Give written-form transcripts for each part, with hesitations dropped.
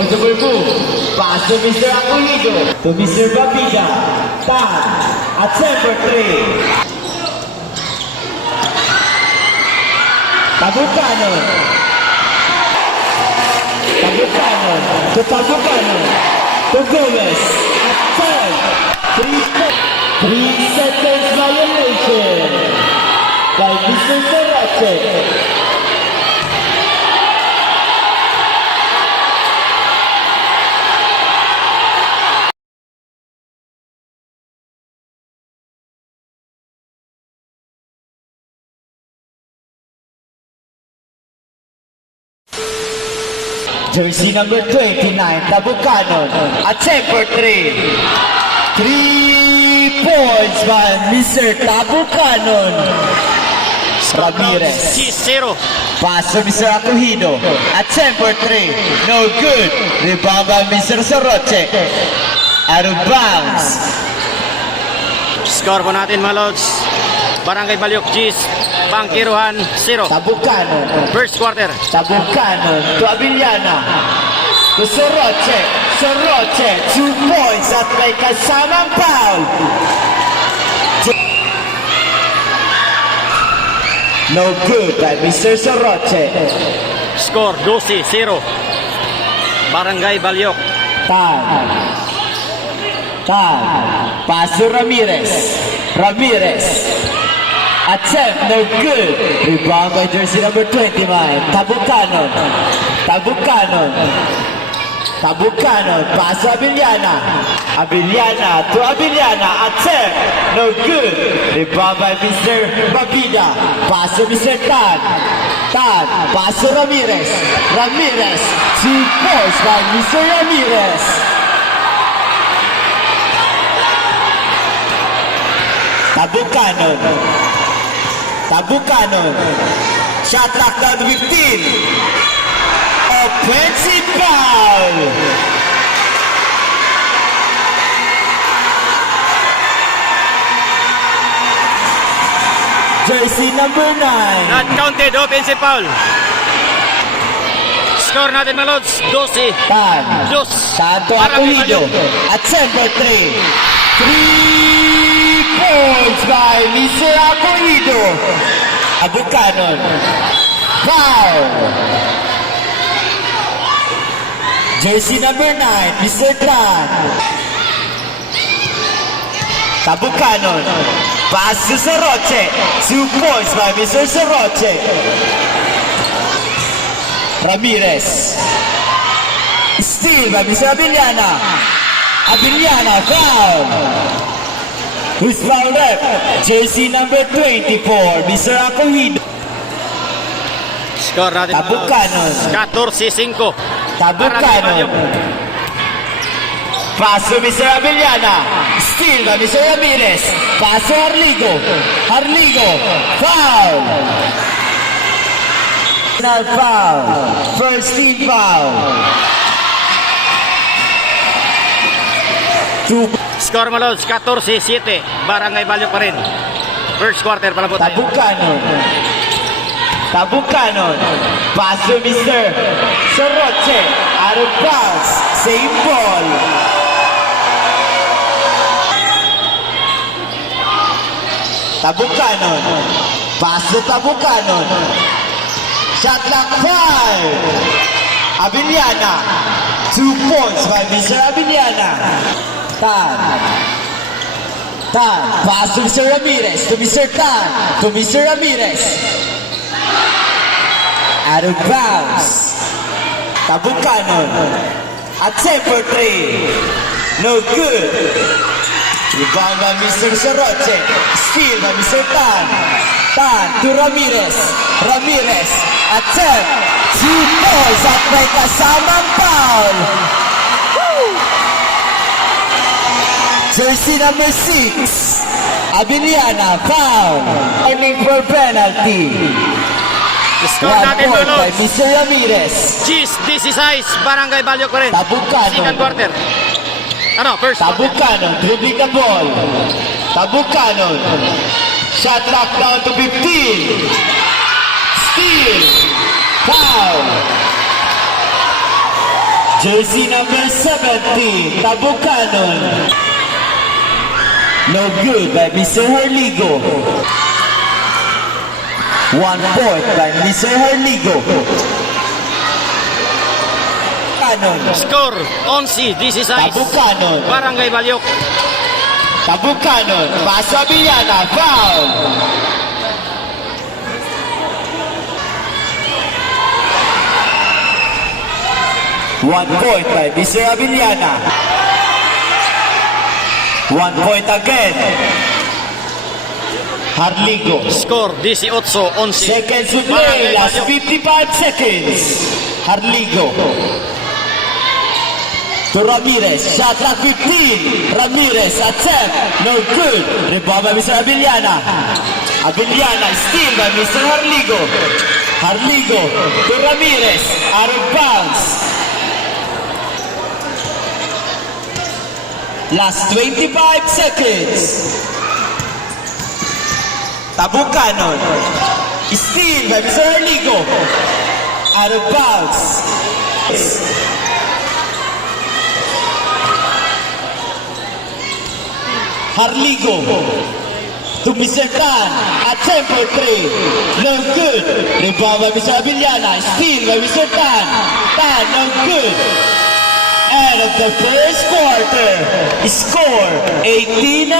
Impossible move. Pass to Mr. Aquilido. To Mr. Babida. Tan. At center 3. Tabucanon. Tabucanon. To Tabucanon. To Gomez. At 10. 3 seconds violation. By Mr. Sarache. Jersey number 29, Tabucanon, at temper 3. 3 points by Mr. Tabucanon. Ramirez. 0. Pass to Mr. Acohido, at temper 3. No good. Rebound by Mr. Soroche. Out of bounds. Score po natin mga Lods. Barangay Baliok Gis, Bangkiruhan 0. Tabucanon. First quarter. Tabucanon to Abiliana. To Soroche. Soroche, 2 points at may kasamang foul. No good by Mr. Soroche. Score 12-0. Barangay Baliok. Tan. Pass to Ramirez. Ramirez. Attempt, no good. Rebound by jersey number 29. Tabucanon. Tabucanon. Pass to Abiliana. Abiliana to Abiliana. Attempt, no good. Rebound by Mr. Babida. Pass to Mr. Tan. Pass to Ramirez. Ramirez. 2 points by Mr. Ramirez. Tabucanon. Shot clock down to 15. Offensive foul. Jersey number 9. Not counted. Offensive foul. Score natin mga Lods. 12. Tan. Tanto Barangay Acohido. Baliok. At center 3. 3 points by Mr. Acohido. Tabucanon. Foul. Jersey number 9, Mr. Tan. Tabucanon. Pass to Soroche. 2 points by Mr. Soroche. Ramirez. Steal by Mr. Abiliana. Abiliana, foul. Who's foul rep? Jersey number 24, Mr. Acohido. Score natin mga Tabucanon. Lods. 14-5. Tabucanon. Pass to Mr. Abiliana. Steal by Mr. Ramirez. Pass to Harligo. Foul. Now foul. First team foul. 2. Score mga Lods. 14-7. Barangay Baliok pa rin. First quarter pala po tayo. Tabucanon. Pass to Mr. Soroche. Out of bounds. Same ball. Tabucanon. Pass to Tabucanon. Shot clock 5. Abiliana. 2 points by Mr. Abiliana. Tan. Pass to Mr. Ramirez. To Mr. Tan. To Mr. Ramirez. Out of bounds. Tabucanon. At temper 3. No good. Rebound by Mr. Soroche. Steal by Mr. Tan. To Ramirez. Attempt. 2 points at may kasamang foul. Jersey number 6. Abiliana, foul. Aiming for penalty. Score 1 natin point mga by Lods. Mr. Ramirez. Gis, 16. Barangay Baliok pa rin. Tabucanon. Second quarter. First quarter. Tabucanon, dribbling the ball. Tabucanon. Shot clock down to 15. Steal. Foul. Jersey number 70, Tabucanon. No good by Mr. Harligo. 1 point by Mr. Harligo. Canon. Score 11-16. Tabucanon. Barangay Balyok. Tabucanon. Paso Abiliana. Foul. One point by Mr. Abiliana. 1 point again. Harligo. Score 18-11. Seconds to play. Barangay Last Balyok. 55 seconds. Harligo. To Ramirez. Shot clock 15. Ramirez attempt. No good. Rebound by Mr. Abiliana. Abiliana steal by Mr. Harligo. Harligo to Ramirez. Out of bounds. Last 25 seconds. Tabucanon. Steal by Mr. Harligo. Out of bounds. Harligo. To Mr. Tan. Attempt for 3. No good. Rebound by Mr. Abiliana. Steal by Mr. Tan. Tan, no good. End of the first quarter. Score 18-11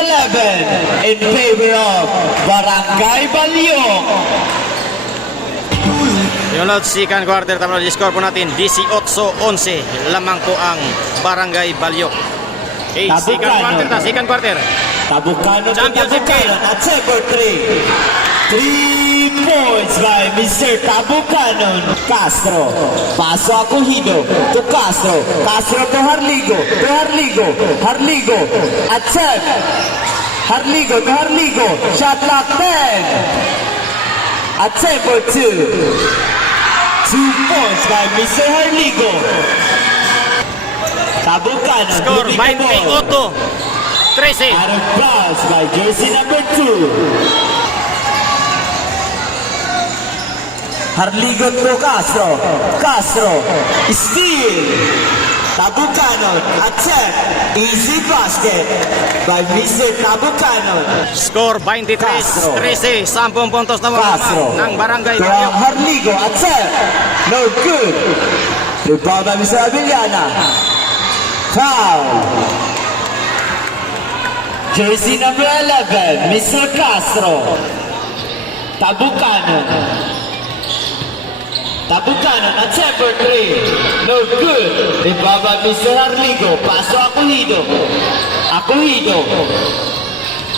in favor of Barangay Balyok. Yung load, second quarter, tama na score po natin, 18-11. Lamang po ang Barangay Balyok. Okay, second quarter. Tabucanon to Championship game. Tabucanon. Attempt for 3. 3 points by Mr. Tabucanon. Castro. Paso Acohido to Castro. Castro to Harligo. To Harligo. Harligo. Attempt. Harligo to Harligo. Shot clock 10. Attempt for 2. 2 points by Mr. Harligo. Tabucanon. Score moving the ball. 28-13. Out of bounds by jersey number 2. Harligo to Castro. Castro. Steal. Tabucanon. Attempt. Easy basket by Mr. Tabucanon. Score 23-13. 10 puntos na Castro. ng Barangay To Balyok. Harligo. Attempt. No good. Rebound by Mr. Abiliana. Foul. Jersey number 11, Mr. Castro. Tabucanon. Tabucanon, attempt for 3. No good. Rebound by Mr. Harligo. Paso Acohido. Acohido.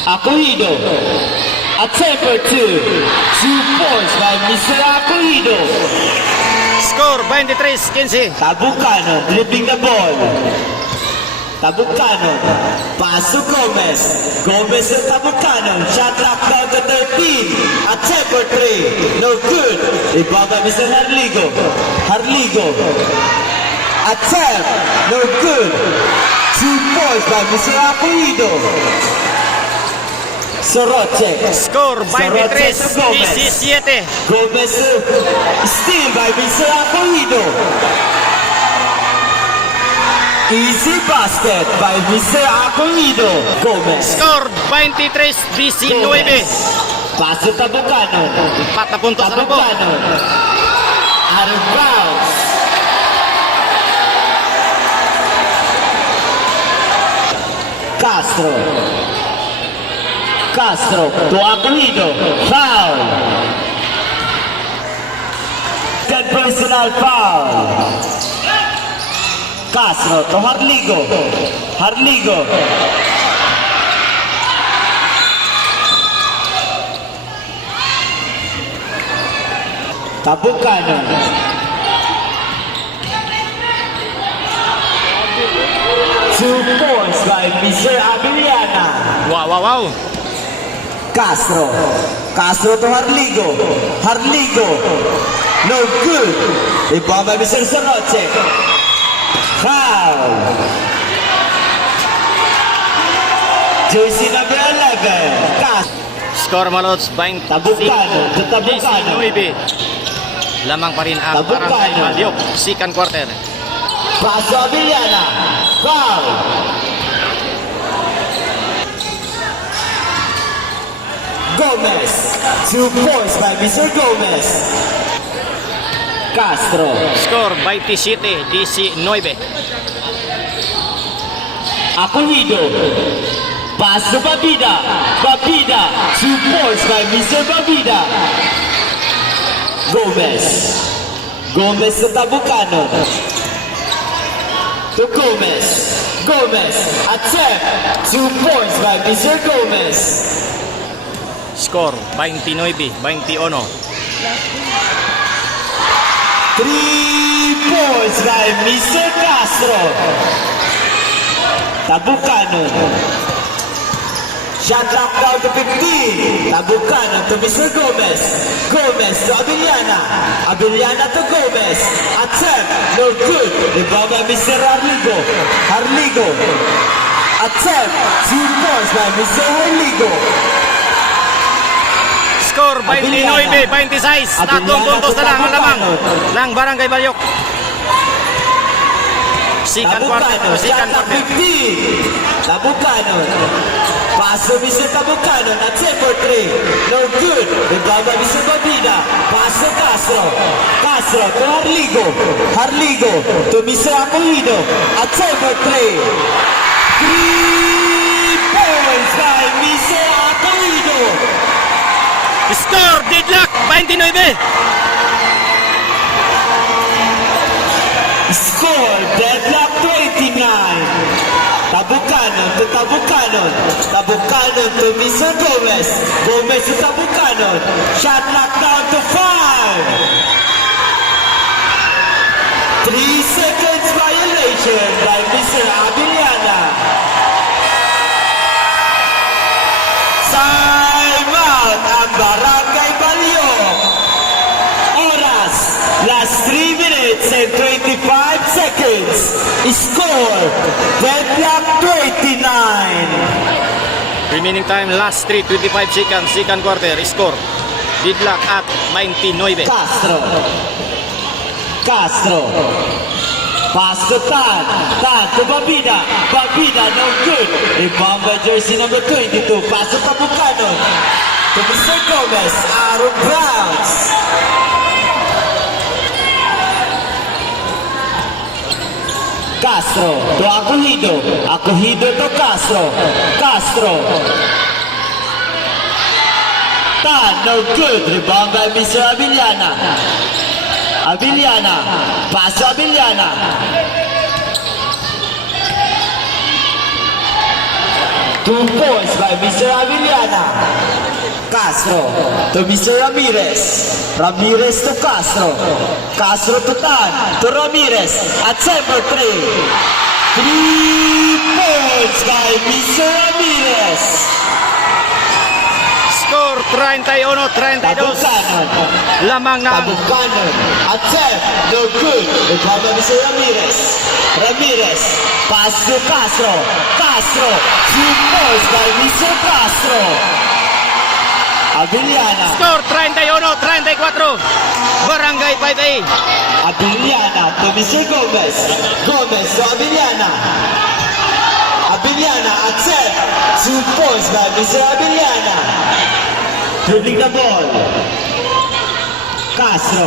Acohido. Attempt for 2. 2 points by Mr. Acohido. Score 23-15. Tabucanon, dribbling the ball. Tabucanon. Paso Gomez. Gomez to Tabucanon. Shot clock down to 13. Attempt for 3. No good. Rebound by Mr. Harligo. Harligo. Attempt. No good. 2 points by Mr. Acohido. Soroche. Score Soroche to Gomez. 23-17. Gomez steal by Mr. Acohido. Easy basket by Mr. Acohido. Gomez. Score 23-19. Paso Tabucanon. 4 na puntos na po. Tabucanon. Out of bounds. Castro. Castro to Acohido. Foul. Second personal foul. Castro to Harligo. Harligo. Tabucanon. Two points by Mr. Abiliana. Wow. Castro. Castro to Harligo. Harligo. No good. Rebound by Mr. Soroche. Foul. Jersey number 11. Castro. Score malots 25 Tabucanon to Tabucanon. 19. Lamang pa rin ang Tabucanon. Barangay Balyok. Second quarter. Paso Abiliana. Foul. Gomez. 2 points by Mr. Gomez. Castro. Score 27-19. Acogido. Paso Babida. Babida. 2 points by Mr. Babida. Gomez. Gomez to Tabucano. To Gomez. Gomez. Attempt. 2 points by Mr. Gomez. Score 29-21. 3 points by Mr. Castro. Tabucano. Shot lock down to 15. Tabucano to Mr. Gomez. Gomez to Abiliana. Abiliana to Gomez. Attempt. No good. Rebound by Mr. Harligo. Harligo. Attempt. 2 points by Mr. Harligo. Score 29-26. Tatlong puntos na lang ang lamang ng Barangay Balyok. Second quarter. Tabucano. Shot Second lock quarter. 15. Tabucano. Paso Mr. Tabucano. Attempt for 3. No good. Rebound by Mr. Babida. Paso Castro. Castro to Harligo. Harligo to Mr. Acogido. Attempt for 3. 3 points by Mr. Acogido. Score deadlock 29. Score deadlock 29. Tabucano to Tabucano. Tabucano to Mr. Gomez. Gomez to Tabucano. Shot lock down to 5. 3 seconds violation by Mr. Abiliana. Time out ang Barangay Balyok. Oras, last 3 minutes and 25 seconds. Score, deadlock 29. Remaining time last 3:25 seconds. Second quarter. Score deadlock at 29. Castro. Castro. Pass to Tan. Tan to Babida. Babida, no good. Rebound by jersey number 22. Pass to Tabucano. To Mr. Gomez. Out of bounds. Castro to Acogido. Acogido to Castro. Castro. Tan, no good. Rebound by Mr. Abiliana. Abiliana. Pass to Abiliana. Two points by Mr. Abiliana. Castro to Mr. Ramirez. Ramirez to Castro. Castro to Tan. To Ramirez. At number 3. 3 points by Mr. Ramirez. Score 31-32. Tabucano. Lamang ng Tabucano. Attempt. No good. Rebound by Mr. Ramirez. Ramirez. Pass to Castro. Castro. 2 points by Mr. Castro. Abiliana. score 31-34. Barangay 5A. Abiliana to Mr. Gomez. Gomez to Abiliana. Abiliana accept. 2 points by Mr. Abiliana. Dribbling the ball. Castro.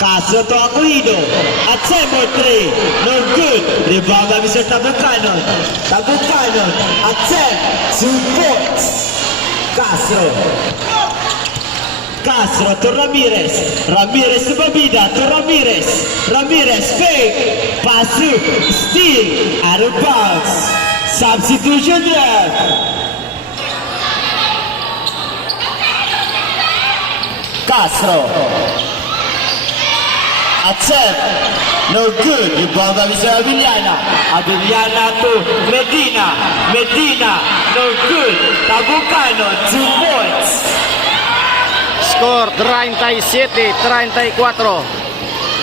Castro to Acogido. Attempt for 3. No good. Rebound by Mr. Tabucano. Tabucano. Attempt. 2 points. Castro. Castro to Ramirez. Ramirez to Babida to Ramirez. Ramirez fake. Pass through. Steal. Out of bounds. Substitution there. Castro. Attempt. No good. Rebound by Mr. Abiliana. Abiliana to Medina. Medina. No good. Tabucano. 2 points. Score 37-34.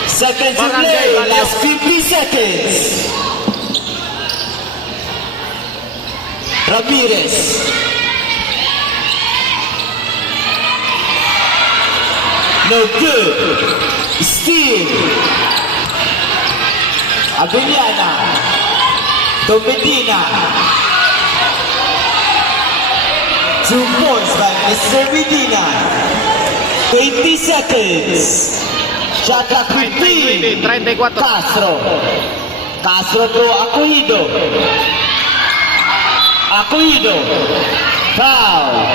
Seconds to Barangay play. Balyok. Last 50 seconds. Ramirez. No good. Steal. Abiliana to Medina. 2 points by Mr. Medina. 80 seconds. Shot clock 15. 34. Castro. Castro to Acohido. Acohido. Foul.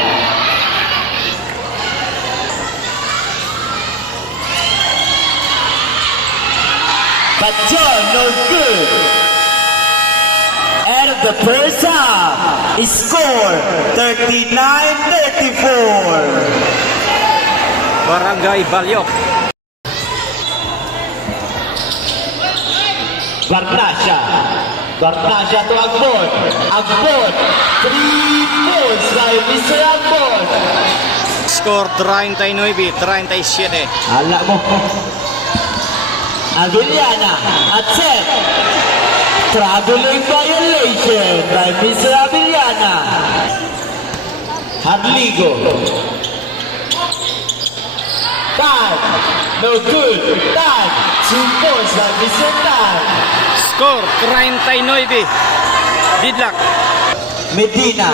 But John, no good. End of the first half. Score 39-34. Barangay Balyok. Barnasha. Barnasha to Agbon. Agbon. 3 points by Mr. Agbon. Score 39-37. Ala mo. Abiliana at set. Traveling violation by Mr. Abiliana. Hadligo. Tan. No good. Tan. 2 points by Mr. Tan. Score 39. Didlak. Medina.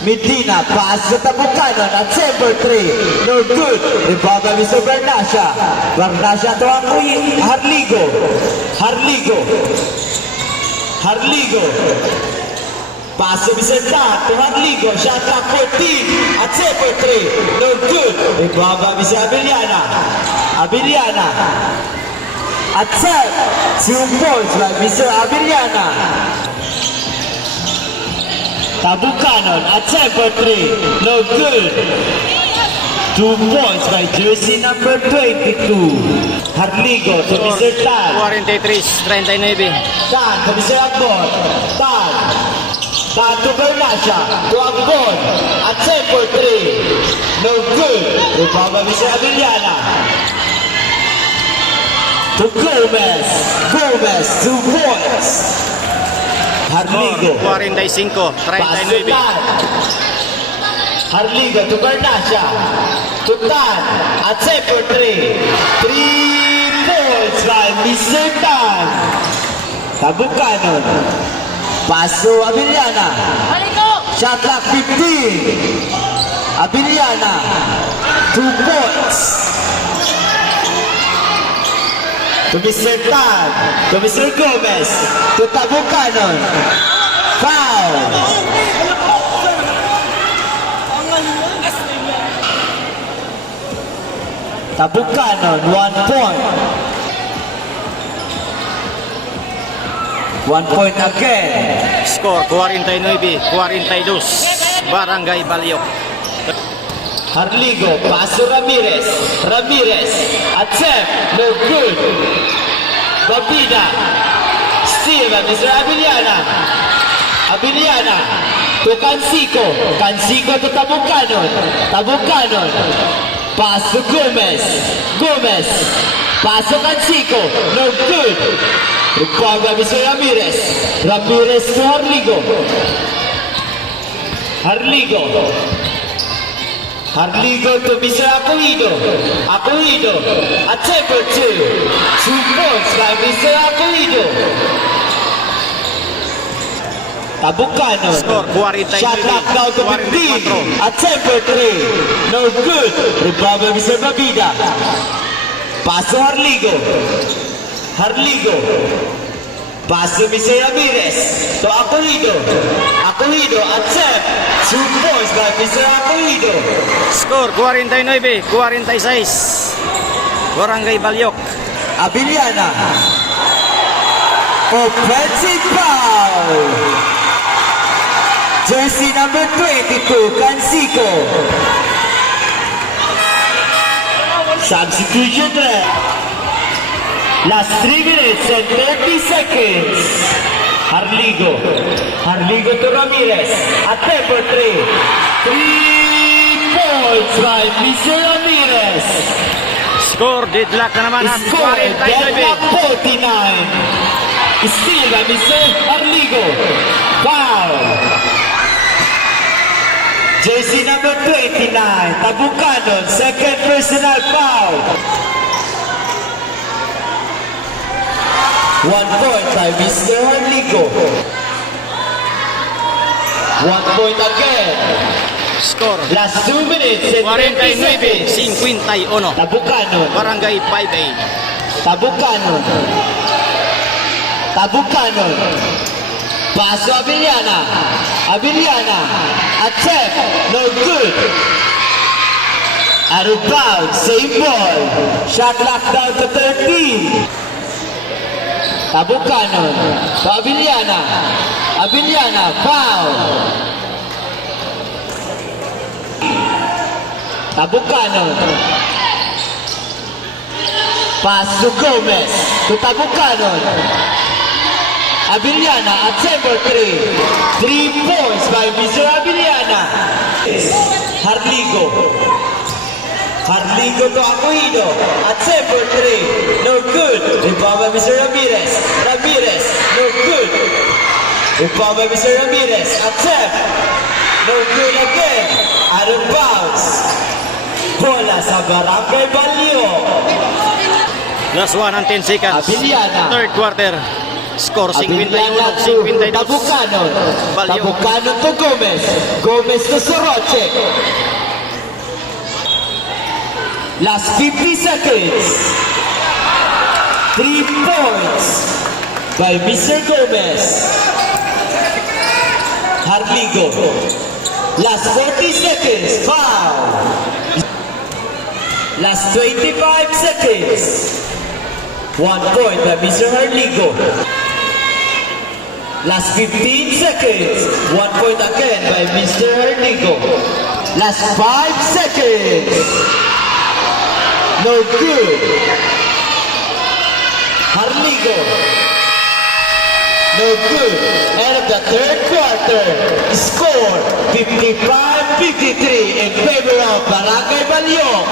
Medina pass sa Tabucanon at Semper 3. No good. Rebound by Mr. Barnasha. Barnasha to ang Harligo. Harligo. Harligo. Pass to Mr. Tan to Harligo. Shot clock 14 at Semper 3. No good. Rebound by Mr. Abiliana. Abiliana. At set. 2 points by Mr. Abiliana. Tabucanon at Semper 3. No good. 2 points by jersey number 22. Harligo to Mr. Tan. 43-39. Tan to Mr. Agbon. Tan. Tan to Bernasha. To Agbon. At Semper 3. No good. Rebound by Mr. Abiliana. To Gomez. Gomez. 2 points. Harligo. 45-39. Harligo to Bernasha. To Tan. At Semper 3. 3 points by Mr. Tan. Tabucanon. Paso Abiliana. Shot clock 15. Abiliana. 2 points. To Mr. Tan. To Mr. Gomez. To Tabucanon. Foul. Tabucanon, 1 point. 1 point again. Score 49-42. Barangay Balyok. Harligo, paso Ramirez. Ramirez. At Sep, no good. Babida. Steal by Mr. Abiliana. Abiliana. To Cansico. Cansico to Tabucanon. Tabucanon. Pass to Gomez. Gomez. Pass to Cansico. No good. Rebound by Mr. Ramirez. Ramirez to Harligo. Harligo. Harligo to Mr. Acohido. Acohido. At Semper 2. 2 points by Mr. Acohido. Tabucanon. Score 49. Shot clock down to 15. At Semper 3. No good. Rebound by Mr. Babida. Paso Harligo. Harligo. Paso Mr. Ramirez. To Acohido. Acohido at Sep. 2 points by Mr. Acohido. Score 49-46. Barangay Balyok. Abiliana. Offensive foul. Jersey number 22, Cansico. Substitution ref. Last 3 minutes and 30 seconds. Harligo. Harligo to Ramirez. At Semper 3. 3 points by Mr. Ramirez. Score deadlock na naman ang Score 49. 49. Steal by Mr. Harligo. Foul. Jersey number 29, Tabucanon, second personal foul. 1 point by Mr. Harligo. 1 point again. Score Last 2 minutes and 20 seconds. 49-51. Tabucanon. Barangay 5A. Tabucanon. Tabucanon. Paso Abiliana. Abiliana. Attempt. No good. Out of bounds. Same ball. Shot locked down to 13. Tabucanon. To Abiliana. Abiliana. Foul. Tabucanon. Pass to Gomez. To Tabucanon. Abiliana at number 3. 3 points by Mr. Abiliana. Harligo. Harligo to Aquino at number 3. No good. Rebound by Mr. Ramirez. Ramirez. No good. Rebound by Mr. Ramirez. Attempt. No good again. Out of bounds. Bola sa Barangay Balyok. Last 1 and 10 seconds. Abiliana. Third quarter. Score Abiliana to 51-52. Tabucanon. Balyok. Tabucanon to Gomez. Gomez to Soroche. Last 50 seconds. 3 points by Mr. Gomez. Harligo. Last 40 seconds. Foul. Last 25 seconds. 1 point by Mr. Harligo. Last 15 seconds. 1 point again by Mr. Harligo. Last 5 seconds. No good. Harligo. No good. End of the third quarter. Score 55-53 in favor of Barangay Balyok.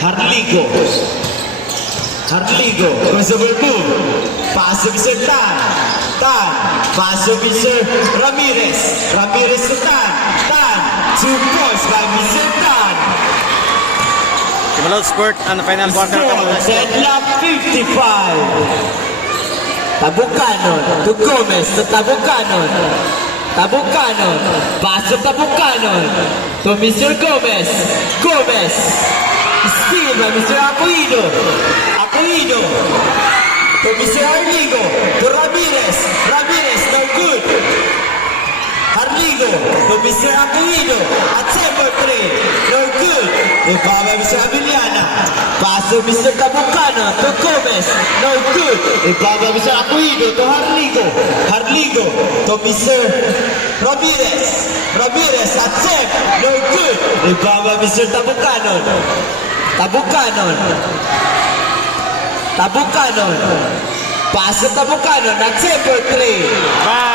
Harligo. Harligo. Crossover move. Pass to Mr. Tan. Tan. Pass to Mr. Ramirez. Ramirez to Tan. Tan. 2 points by Mr. Tan. Malod spurt and final quarter. Deadlock 55. Tabucanon to Gomez to Tabucanon. Tabucanon. Pass to Tabucanon. To Mr. Gomez. Gomez. Steal by Mr. Aquino. Aquino. To Mr. Harligo. To Ramirez. Ramirez. No good. Harligo. To Mr. Aquino. At number 3. No good. Rebound by Mr. Abiliana. Pass to Mr. Tabucanon to Gomez. No good. Rebound by Mr. Aquino to Harligo. Harligo to Mr. Ramirez. Ramirez at check. No good. Rebound by Mr. Tabucanon. Tabucanon. Tabucanon. Pass to Tabucanon at number 3.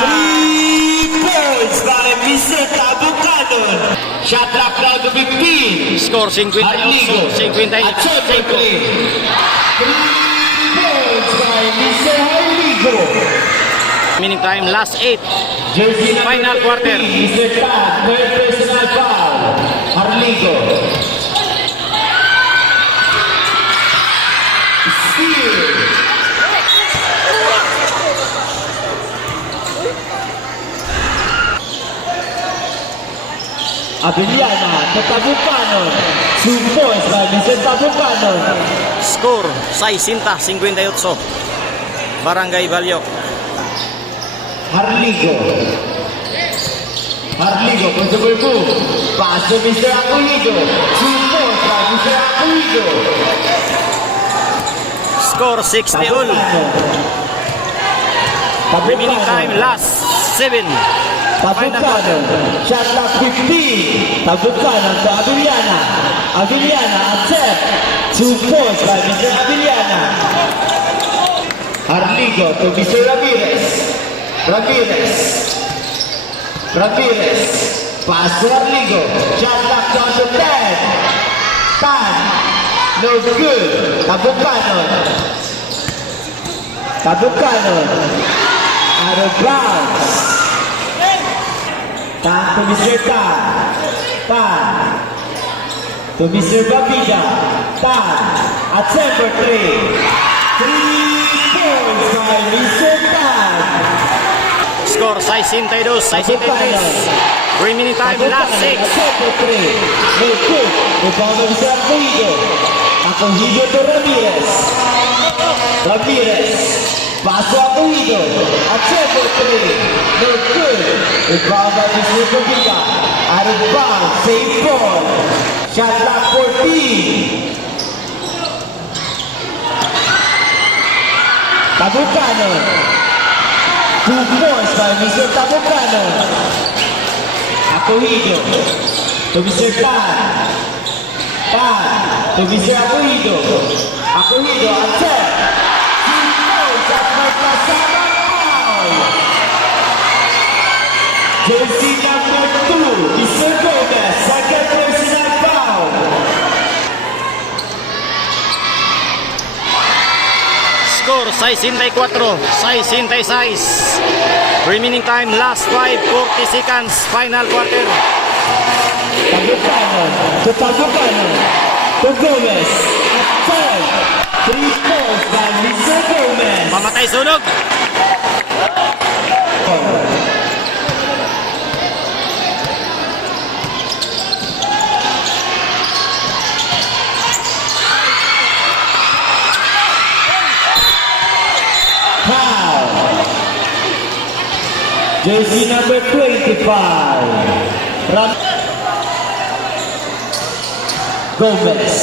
3 points by Mr. Tabucanon. Shot clock down to 15. Score 58. Harligo. 58. At number 3. 3 points by Mr. Harligo. Meaning time, last 8. Jersey number Final quarter. 13, Mr. Tan, third personal foul. Harligo. Steal. Abiliana to Tabucanon. 2 points by Mr. Tabucanon. Score 60-58. Barangay Balyok. Harligo. Harligo, possible move. Pass to Mr. Aquino. 2 points by Mr. Aquino. Score 60-all. Remaining time, last 7. Tabucanon. Shot clock 15. Tabucanon to Abiliana. Abiliana accept. 2 points by Mr. Abiliana. Harligo to Mr. Ramirez. Ramirez. Ramirez. Pass to Harligo. Shot clock down to 10. Tan. No good. Tabucanon. Tabucanon. Out of bounds. Tan to Mr. Tan. Tan. To Mr. Babida. Tan. At number 3. 3 Score 62-63. Remaining time, last 6. No good. Rebound of Acohido. Acohido to Ramirez. Ramirez. Paso Acohido. Acheco 3. No good. Rebound of Mr. Babida. Out of bounds. Save ball. Shot clock 14. Tabucano. 2 points by Mr. Tabucano. Acohido. To Mr. Tan. Tan. To Mr. Acohido. Acohido. Attack. 2 points at Magkasama foul. Jersey number 2. Mr. Gomez. Second personal foul. Score 64-66. Remaining time, last 5, 40 seconds, final quarter. Tabucano. To Tabucano. To Gomez. Attack. 3 points by Mr. Gomez. Mamatay sunog. Foul. Jersey number 25. Gomez.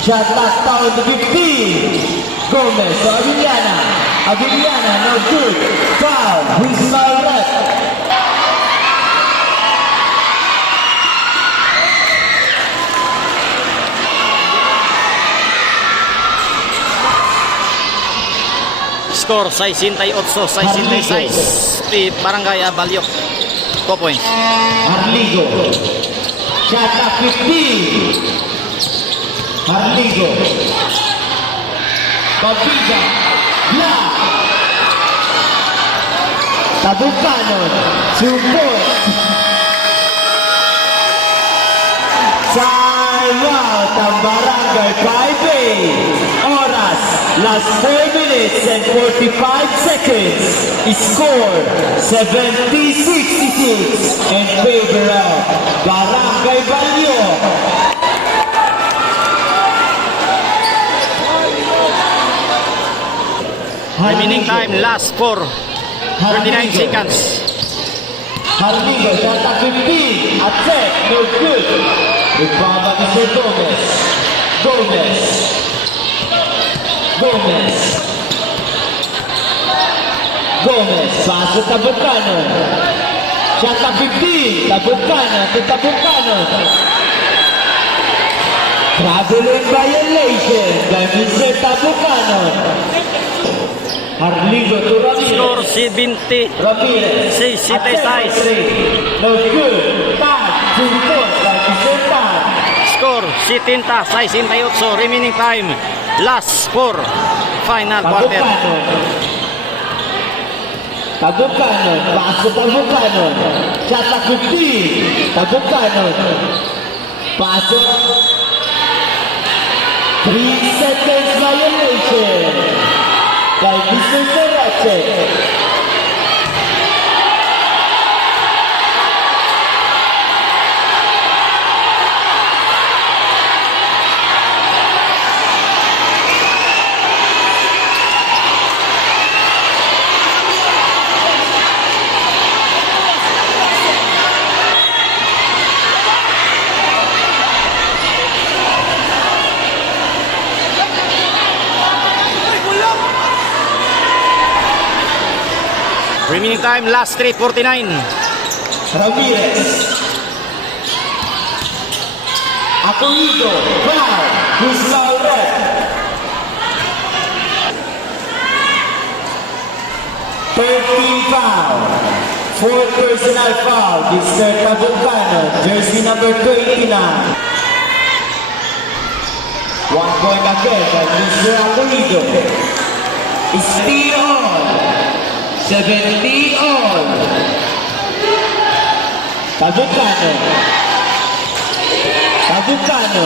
Shot last down to 15. Gomez to Avillana. Avillana, no good. Foul. Whistle ref. Score 68-66. Barangay Balyok. 2 points. Arligo. Shot clock 15. Arligo. Babida. Block. Tabucano. 2 points. Time out ang Barangay 5A. Oras, last 4 minutes and 45 seconds. Score 70-66 in favor of Barangay Balyok. Remaining time, last 4, 39 seconds. Harligo, shot at 15. Attack, no good. Rebound by Mr. Gomez. Gomez. Gomez. Gomez, pass to Tabucano. Shot at 15. Tabucano to Tabucano. Traveling violation by Mr. Tabucano. Harligo to Score Ramirez. 70. Ramirez. 66. No good. Tag. 2 points by Mr. Tag. Score 70-68. Remaining time, last 4, final quarter. Tabucano. Pass to Tabucano. Shot at 15. Tabucano. Pass to 3 seconds violation by Mr. Sarache. Remaining time, last 3:49. Ramirez. Acohido. Foul. Whistle red. Foul. 4th personal foul. Mr. Tabucano. Jersey number 29. 1 point again by Mr. Acohido. Steal on. 70 all. Tabucano. Tabucano.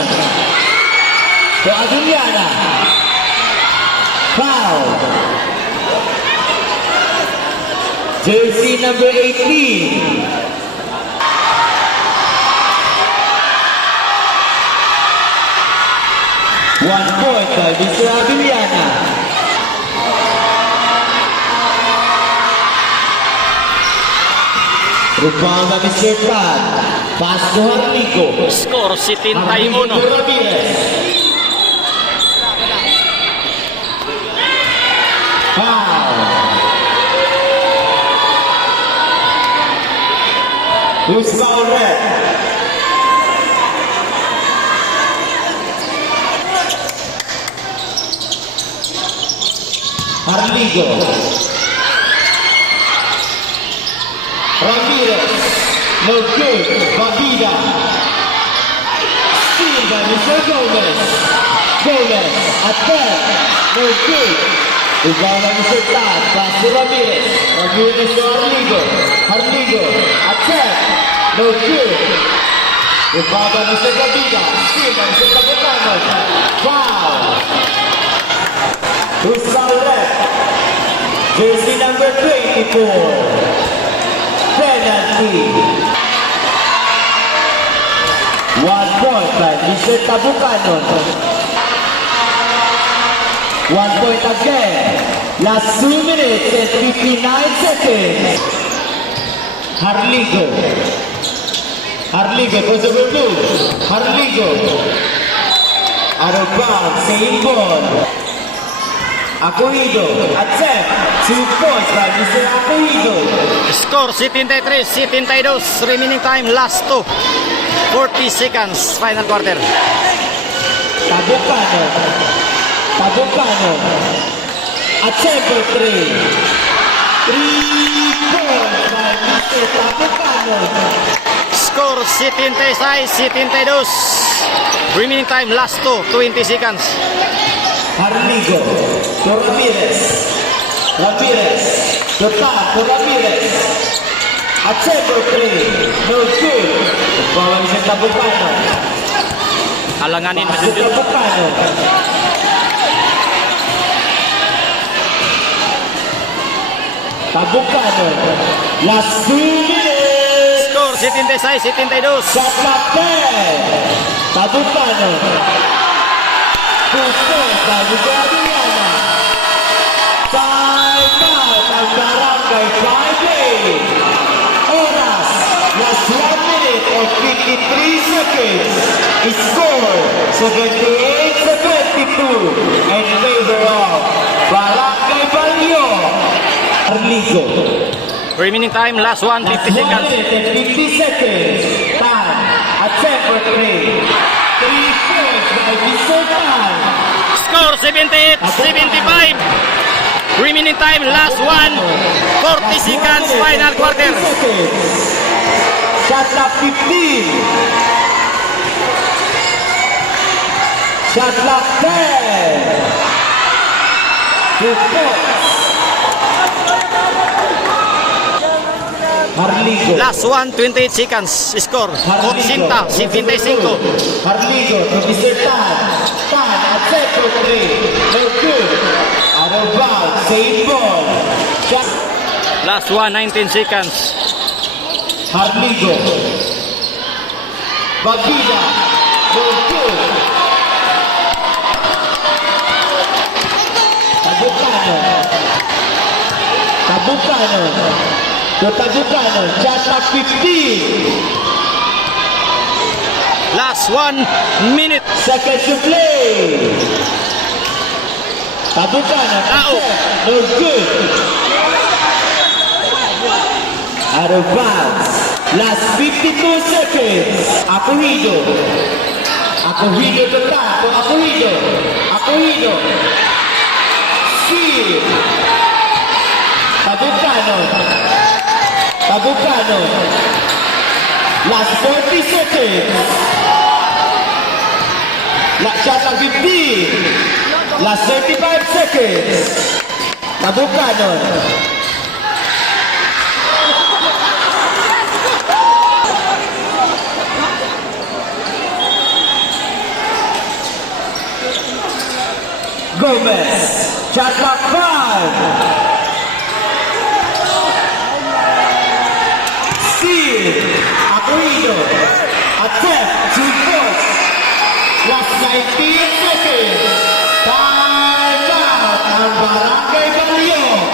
To Avillana. Foul. Jersey number 18. One point by Mr. Abiliana. Rebound by Mr. Tan. Pass to Harlico. Score 71. Harlico Ramirez. Foul. Who's foul red? Harlico. Ramirez. No good. Babida. Steal by Mr. Gomez. Gomez. Attack. No good. Rebound by Mr. Tan. Pass to Ramirez. Ramirez to Harlico. Harlico. Attack. No good. Rebound by Mr. Babida. Steal by Mr. Capitano. Foul. Who's foul left? Jersey number 24. Penalty. 1 point by Mr. Tabucanon. 1 point again. Last 2 minutes and 59 seconds. Harlico. Harlico goes over blue. Harlico. Out of bounds. Same ball. Acohido. Attempt. 2 points by Mr. Acohido. Score 73-72. Remaining time last 2. 40 seconds. Final quarter. Tabucano. Tabucano. Attempt for 3. 3 points by Mr. Tabucano. Score 76-72. Remaining time last 2. 20 seconds. Harlico to Ramirez. Ramirez to Tan to Ramirez. Attempt for 3. No good. Bawang Mr. Tabucano. Alanganin Mr. masuk. Tabucano. Tabucano. Last 2 minutes. Score 76-72. Shot clock 10. Tabucano. 2 points by Mr. Abiliana. Time out ang Barangay 5A. Oras, last 1 minute or 53 seconds. Score 78-72 in favor of Barangay Balyo. Harlico. Remaining time last 1. 50 Last 1 seconds. minute and 50 seconds. Tan, attempt for 3. 3 points by Mr. Tan. Score 78-75. Remaining time last 1. 40 seconds. Final quarter. Shot clock 15. Shot clock 10. 2 points. Harlico. Last 1. 28 seconds. Score 80-75. Harlico to Mr. Tan. Tan at set for 3. No good. Out of bounds. Same ball. Shot. Last 1. 19 seconds. Harlico. Babida. No good. Tabucano. Tabucano. To Tabucano. Shot clock 15. Last 1 minute. Seconds to play. Tabucano. Out. No good. Out of bounds. Last 52 seconds. Acohido. Acohido to Tan. To Acohido. Acohido. Steal. Tabucano. Tabucano. Last 40 seconds. Last shot of 15. Last 35 seconds. Tabucano. Gomez. Shot clock 5. Attempt to put. Last 19 seconds. Time out ang Barangay Baliok.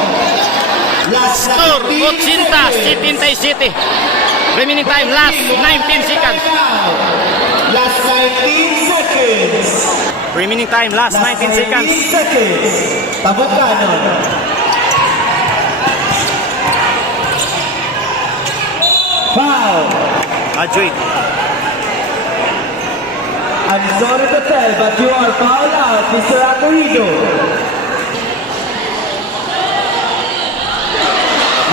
Last Score 19 seconds. 80-77. Remaining time last 19 seconds. Last 19 seconds. Remaining time last 19 seconds. seconds. Tabot kanon. Foul. Adjoid. I'm sorry to tell, but you are fouled out, Mr. Acorido.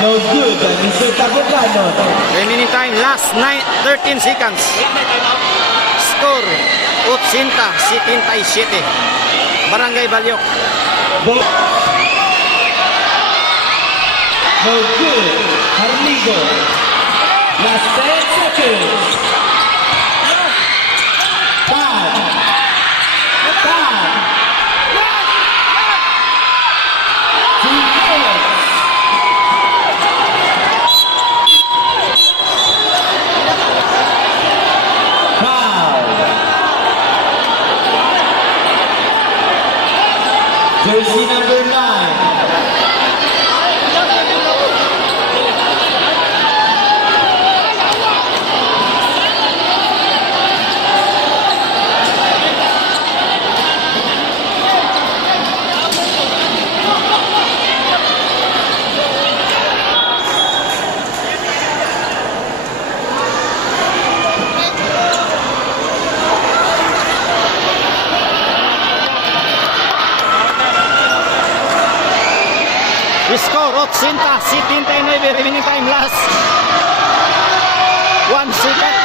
No good, Mr. Tabucano. Remaining time last 13 seconds. Score 80-77. Barangay Baliok. No good, Harligo. Last 10 seconds. Five. Two points. Foul. Jersey number 9. Score 80-79. Remaining time last 1 second.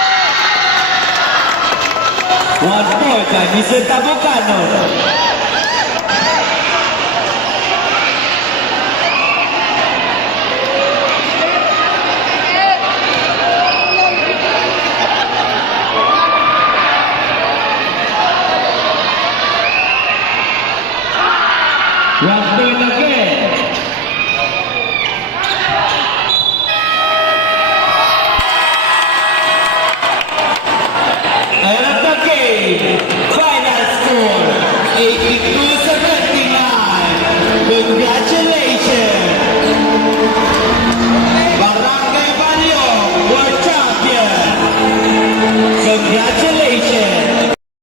1 point by Mr. Tabucano. One point again. And the game, final score, 82-79. Congratulations! Barangay Baliok, world champion! Congratulations!